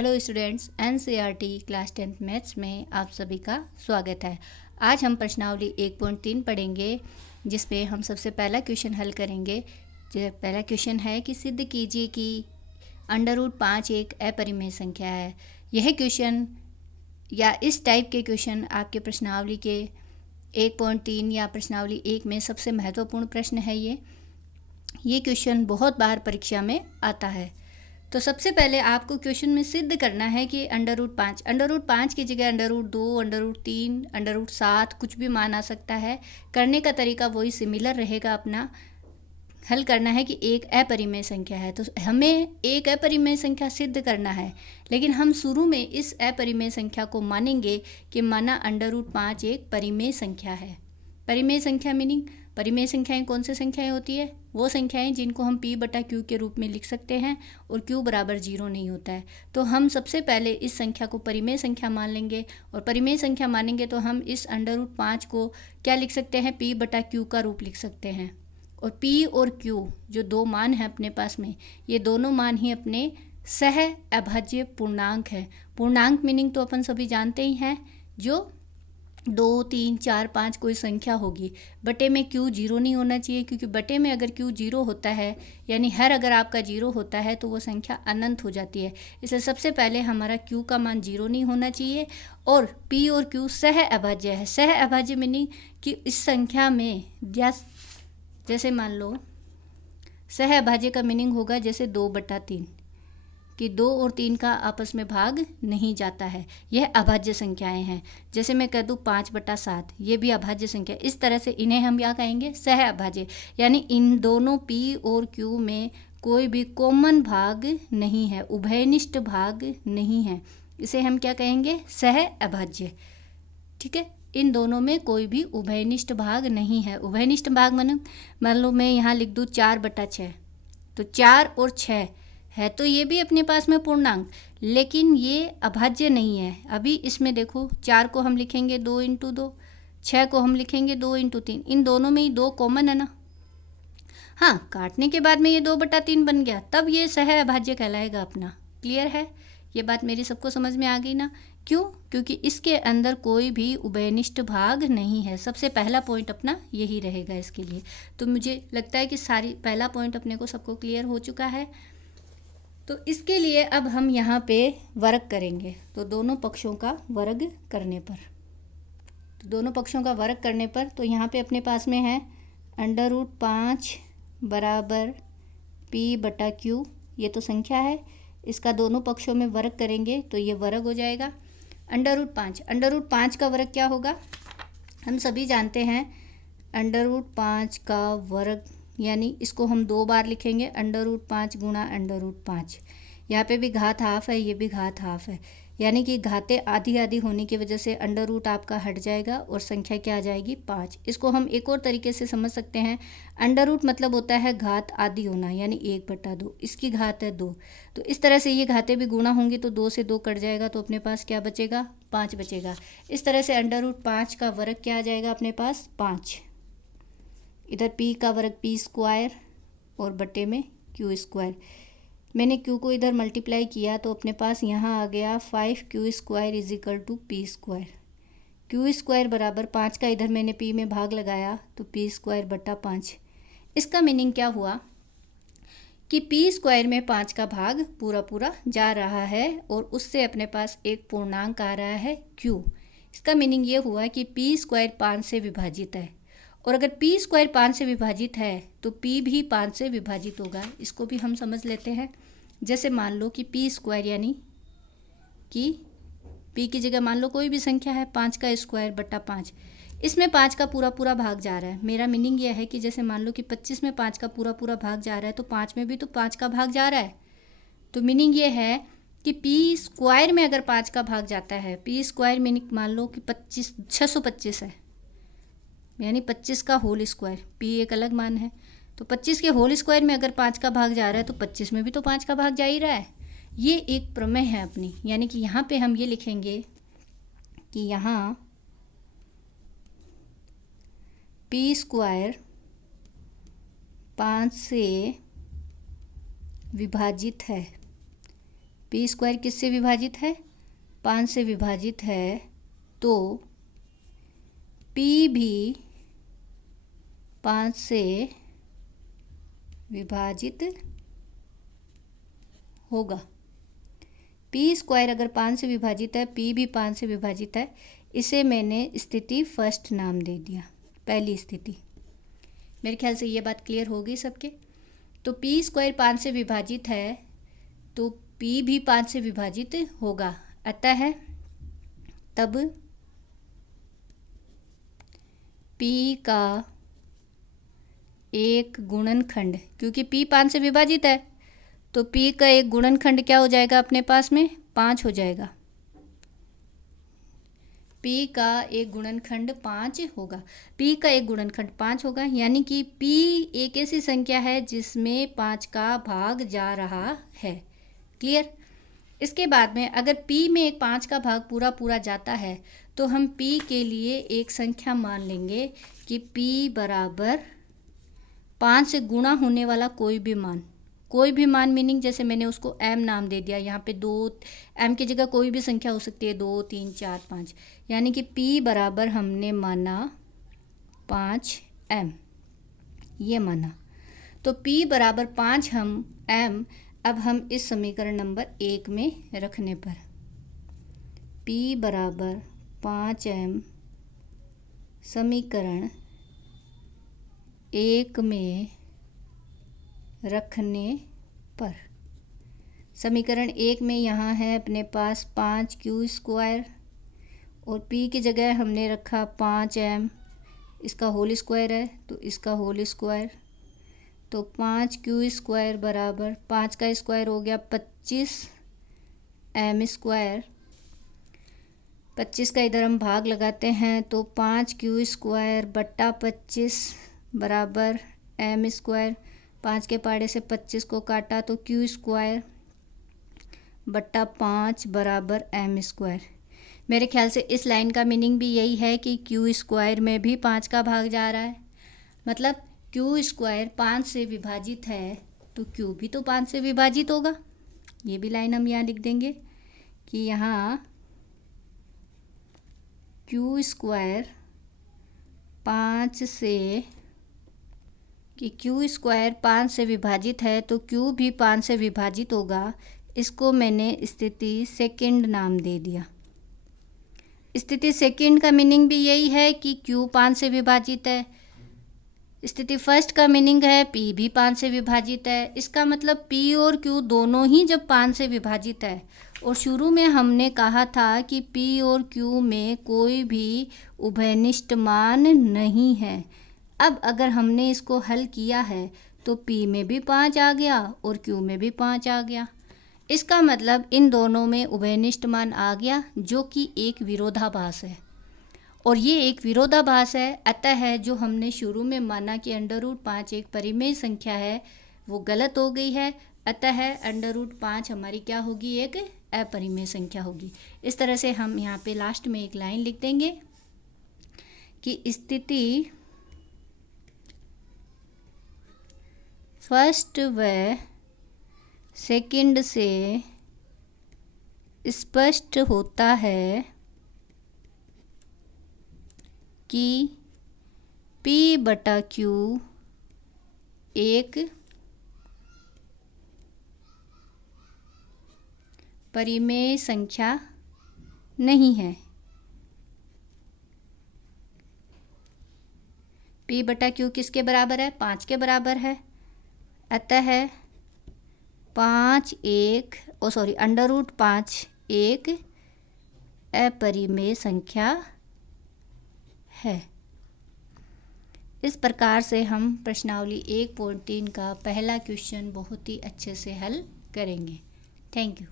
Hello students, NCERT class 10th maths में आप सभी का स्वागत है। आज हम प्रश्नावली 1.3 पढ़ेंगे, जिसपे हम सबसे पहला क्वेश्चन हल करेंगे। जो पहला क्वेश्चन है कि सिद्ध कीजिए कि √5 एक अपरिमेय संख्या है। यह क्वेश्चन या इस टाइप के क्वेश्चन आपके प्रश्नावली के 1.3 या प्रश्नावली 1 में सबसे महत्वपूर्ण प्रश्न है। ये क्वेश्चन बहुत बार परीक्षा में आता है। तो सबसे पहले आपको क्वेश्चन में सिद्ध करना है कि √5 की जगह √2, √3, √7 कुछ भी मान आ सकता है। करने का तरीका वही सिमिलर रहेगा। अपना हल करना है कि एक अपरिमेय संख्या है, तो हमें एक अपरिमेय संख्या सिद्ध करना है। लेकिन हम शुरू में इस अपरिमेय संख्या को मानेंगे कि माना √5 एक परिमेय संख्या है। परिमेय संख्या मीनिंग परिमेय संख्याएं कौन सी संख्याएं होती है? वो संख्याएं जिनको हम p/q के रूप में लिख सकते हैं और q बराबर 0 नहीं होता है। तो हम सबसे पहले इस संख्या को परिमेय संख्या मान लेंगे, और परिमेय संख्या मानेंगे तो हम इस √5 को क्या लिख सकते हैं? p/q का रूप लिख सकते हैं। और p और q जो दो मान हैं अपने पास में, ये दोनों मान ही अपने सह अभाज्य पूर्णांक है। पूर्णांक मीनिंग तो अपन सभी जानते ही हैं, जो 2, 3, 4, 5 कोई संख्या होगी, बटे में q 0 नहीं होना चाहिए, क्योंकि बटे में अगर q 0 होता है यानी हर अगर आपका 0 होता है तो वो संख्या अनंत हो जाती है। इसलिए सबसे पहले हमारा q का मान 0 नहीं होना चाहिए। और p और q सह अभाज्य है। सह अभाज्य मीनिंग कि इस संख्या में जैसे मान लो सह अभाज्य का मीनिंग होगा जैसे 2/3 कि 2 और 3 का आपस में भाग नहीं जाता है। यह अभाज्य संख्याएं हैं। जैसे मैं कह दूँ 5/7, ये भी अभाज्य संख्या। इस तरह से इन्हें हम क्या कहेंगे? सह अभाज्य। यानी इन दोनों p और q में कोई भी कॉमन भाग नहीं है, उभयनिष्ठ भाग नहीं है। इसे हम क्या कहेंगे? सह अभाज्य। ठीक है, इन दोनों में कोई भी उभयनिष्ठ भाग नहीं है। उभयनिष्ठ भाग मान लो मैं यहाँ लिख दूँ 4/6, तो 4 और 6 है, तो ये भी अपने पास में पूर्णांक, लेकिन ये अभाज्य नहीं है। अभी इसमें देखो 4 को हम लिखेंगे 2 × 2, 6 को हम लिखेंगे 2 × 3। इन दोनों में ही 2 कॉमन है ना। हाँ, काटने के बाद में ये 2/3 बन गया, तब ये सह अभाज्य कहलाएगा अपना। क्लियर है? ये बात मेरी सबको समझ में आ गई ना? क्यों? क्योंकि इसके अंदर कोई भी उभयनिष्ठ भाग नहीं है। सबसे पहला पॉइंट अपना यही रहेगा इसके लिए। तो मुझे लगता है कि पहला पॉइंट अपने को सबको क्लियर हो चुका है। तो इसके लिए अब हम यहाँ पे वर्ग करेंगे। तो दोनों पक्षों का वर्ग करने पर तो यहाँ पे अपने पास में है √5 बराबर p/q। ये तो संख्या है, इसका दोनों पक्षों में वर्ग करेंगे तो ये वर्ग हो जाएगा। √5 का वर्ग क्या होगा? हम सभी जानते हैं √5 का वर्ग, यानी इसको हम 2 बार लिखेंगे, √5 गुणा √5। यहाँ पे भी घात हाफ है, ये भी घात हाफ है, यानी कि घातें आधी आधी होने की वजह से √ आपका हट जाएगा और संख्या क्या आ जाएगी? 5। इसको हम एक और तरीके से समझ सकते हैं। √ मतलब होता है घात आधी होना, यानी 1/2। इसकी घात है 2, तो इस तरह से ये घातें भी गुणा होंगी तो 2 से 2 कट जाएगा, तो अपने पास क्या बचेगा? 5 बचेगा। इस तरह से √5 का वर्ग क्या आ जाएगा अपने पास? 5। इधर p का वर्ग p² और बटे में q²। मैंने q को इधर मल्टीप्लाई किया तो अपने पास यहाँ आ गया 5q² = p²। q² बराबर 5 का इधर मैंने p में भाग लगाया तो p²/5। इसका मीनिंग क्या हुआ कि p² में 5 का भाग पूरा पूरा जा रहा है और उससे अपने पास एक पूर्णांक आ रहा है q। इसका मीनिंग ये हुआ कि p² 5 से विभाजित है, और अगर p² 5 से विभाजित है तो p भी 5 से विभाजित होगा। इसको भी हम समझ लेते हैं। जैसे मान लो कि p² यानी कि p की जगह मान लो कोई भी संख्या है, 5 का स्क्वायर बटा 5। इसमें 5 का पूरा पूरा भाग जा रहा है। मेरा मीनिंग यह है कि जैसे मान लो कि 25 में 5 का पूरा पूरा भाग जा रहा है, तो 5 में भी तो 5 का भाग जा रहा है। तो मीनिंग ये है कि p² में अगर 5 का भाग जाता है, p² मीनिंग मान लो कि 625 है, यानी 25 का होल स्क्वायर। p एक अलग मान है, तो 25 के होल स्क्वायर में अगर 5 का भाग जा रहा है तो 25 में भी तो 5 का भाग जा ही रहा है। ये एक प्रमेय है अपनी, यानी कि यहाँ पे हम ये लिखेंगे कि यहाँ p² 5 से विभाजित है। पी स्क्वायर किससे विभाजित है? 5 से विभाजित है, तो पी भी 5 से विभाजित होगा। पी स्क्वायर अगर 5 से विभाजित है, पी भी 5 से विभाजित है, इसे मैंने स्थिति फर्स्ट नाम दे दिया, पहली स्थिति। मेरे ख्याल से ये बात क्लियर हो गई सबके। तो पी स्क्वायर 5 से विभाजित है, तो पी भी 5 से विभाजित होगा, अतः तब पी का एक गुणनखंड, क्योंकि पी 5 से विभाजित है तो पी का एक गुणनखंड क्या हो जाएगा अपने पास में? 5 हो जाएगा। पी का एक गुणनखंड 5 होगा। पी का एक गुणनखंड 5 होगा, यानी कि पी एक ऐसी संख्या है जिसमें 5 का भाग जा रहा है। क्लियर? इसके बाद में अगर पी में एक 5 का भाग पूरा पूरा जाता है तो हम पी के लिए एक संख्या मान लेंगे कि पी बराबर 5 से गुणा होने वाला कोई भी मान मीनिंग जैसे मैंने उसको m नाम दे दिया। यहाँ पे 2 m की जगह कोई भी संख्या हो सकती है, 2 3 4 5, यानी कि p बराबर हमने माना 5m, ये माना। तो p बराबर 5 हम m अब हम इस समीकरण नंबर 1 में रखने पर p बराबर 5m समीकरण 1 में रखने पर, समीकरण 1 में यहाँ है अपने पास 5q स्क्वायर और p की जगह हमने रखा 5m, इसका होल स्क्वायर है तो इसका होल स्क्वायर, तो 5q स्क्वायर बराबर 5 का स्क्वायर हो गया 25m स्क्वायर। 25 का इधर हम भाग लगाते हैं तो 5q स्क्वायर बट्टा 25 बराबर m स्क्वायर। 5 के पाड़े से 25 को काटा तो q स्क्वायर बट्टा 5 बराबर m स्क्वायर। मेरे ख्याल से इस लाइन का मीनिंग भी यही है कि q स्क्वायर में भी 5 का भाग जा रहा है, मतलब q स्क्वायर 5 से विभाजित है तो q भी तो 5 से विभाजित होगा। ये भी लाइन हम यहाँ लिख देंगे कि यहाँ q स्क्वायर 5 से, कि q स्क्वायर 5 से विभाजित है तो q भी 5 से विभाजित होगा। इसको मैंने स्थिति सेकंड नाम दे दिया। स्थिति सेकंड का मीनिंग भी यही है कि q 5 से विभाजित है। स्थिति फर्स्ट का मीनिंग है p भी 5 से विभाजित है। इसका मतलब p और q दोनों ही जब 5 से विभाजित है, और शुरू में हमने कहा था कि p और q में कोई भी उभयनिष्ठ मान नहीं है। अब अगर हमने इसको हल किया है तो p में भी 5 आ गया और q में भी 5 आ गया। इसका मतलब इन दोनों में उभयनिष्ठ मान आ गया, जो कि एक विरोधाभास है, और ये एक विरोधाभास है। अतः जो हमने शुरू में माना कि √5 एक परिमेय संख्या है वो गलत हो गई है। अतः √5 हमारी क्या होगी? एक अपरिमेय संख्या होगी। इस तरह से हम यहाँ पे लास्ट में एक लाइन लिख देंगे कि स्थिति फर्स्ट व सेकंड से स्पष्ट होता है कि p बटा q एक परिमेय संख्या नहीं है। p बटा q किसके बराबर है? 5 के बराबर है। अतः √5 एक अपरिमेय संख्या है। इस प्रकार से हम प्रश्नावली 1.3 का पहला क्वेश्चन बहुत ही अच्छे से हल करेंगे। Thank you.